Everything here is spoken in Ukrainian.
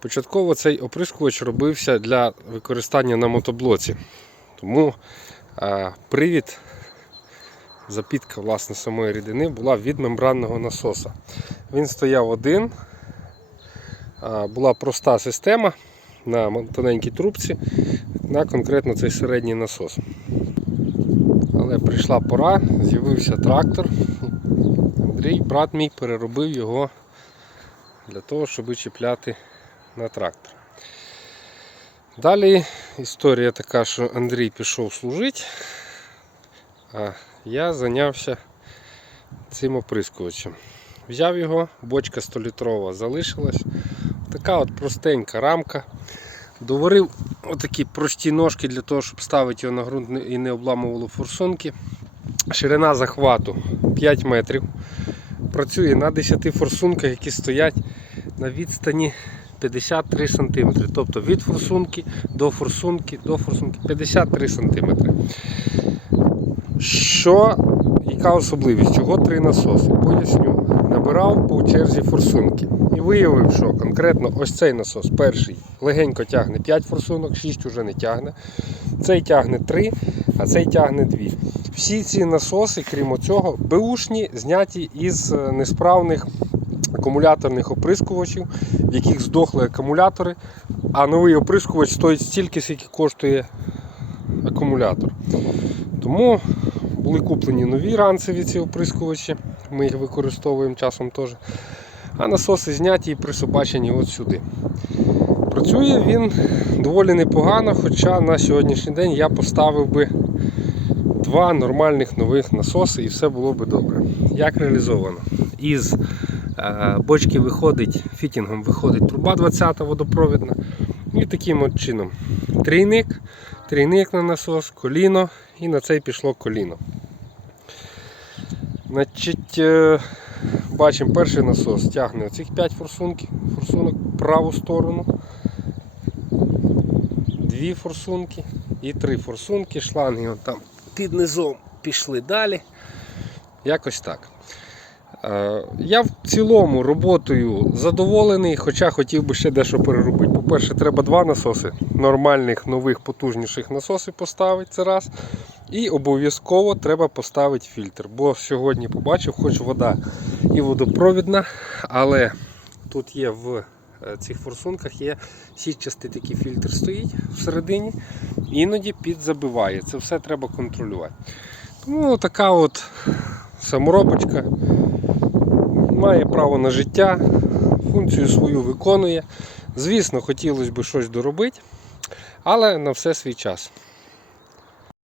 Початково цей оприскувач робився для використання на мотоблоці. Тому привід, запітка власне самої рідини була від мембранного насоса. Він стояв один, була проста система на тоненькій трубці на конкретно цей середній насос. Але прийшла пора, з'явився трактор. Андрій, брат мій, переробив його для того, щоб чіпляти на трактор. Далі історія така, що Андрій пішов служити, а я зайнявся цим оприскувачем. Взяв його, бочка 100-літрова залишилась. Така от простенька рамка. Доварив отакі прості ножки для того, щоб ставити його на ґрунт і не обламувало форсунки. Ширина захвату 5 метрів. Працює на 10 форсунках, які стоять на відстані 53 см. Тобто від форсунки до форсунки до форсунки 53 см. Що, яка особливість? Чого три насоси? Поясню. Набирав по черзі форсунки. І виявив, що конкретно ось цей насос, перший, легенько тягне 5 форсунок, 6 уже не тягне. Цей тягне 3, а цей тягне 2. Всі ці насоси, крім цього, беушні, зняті із е, несправних акумуляторних оприскувачів, в яких здохли акумулятори, а новий оприскувач стоїть стільки, скільки коштує акумулятор. Тому були куплені нові ранцеві ці оприскувачі, ми їх використовуємо часом теж. А насоси зняті і присобачені от сюди. Працює він доволі непогано, хоча на сьогоднішній день я поставив би два нормальних нових насоси і все було би добре. Як реалізовано? Із е, бочки виходить, фітінгом виходить труба 20 водопровідна. І таким от чином. Трійник, трійник на насос, коліно і на цей пішло коліно. Значить, е, бачимо, перший насос тягне оцих 5 форсунків, форсунок в праву сторону. Дві форсунки і три форсунки, шланги от там під низом пішли далі. Якось так. Е, Я в цілому роботою задоволений, хоча хотів би ще дещо переробити. По-перше, треба два насоси, нормальних, нових, потужніших насоси поставити це раз. І обов'язково треба поставити фільтр. Бо сьогодні побачив, хоч вода і водопровідна, але тут є в е, цих форсунках є сітчастий такий фільтр стоїть всередині, іноді підзабиває. Це все треба контролювати. Тому така от саморобочка має право на життя, функцію свою виконує. Звісно, хотілося б щось доробити, але на все свій час.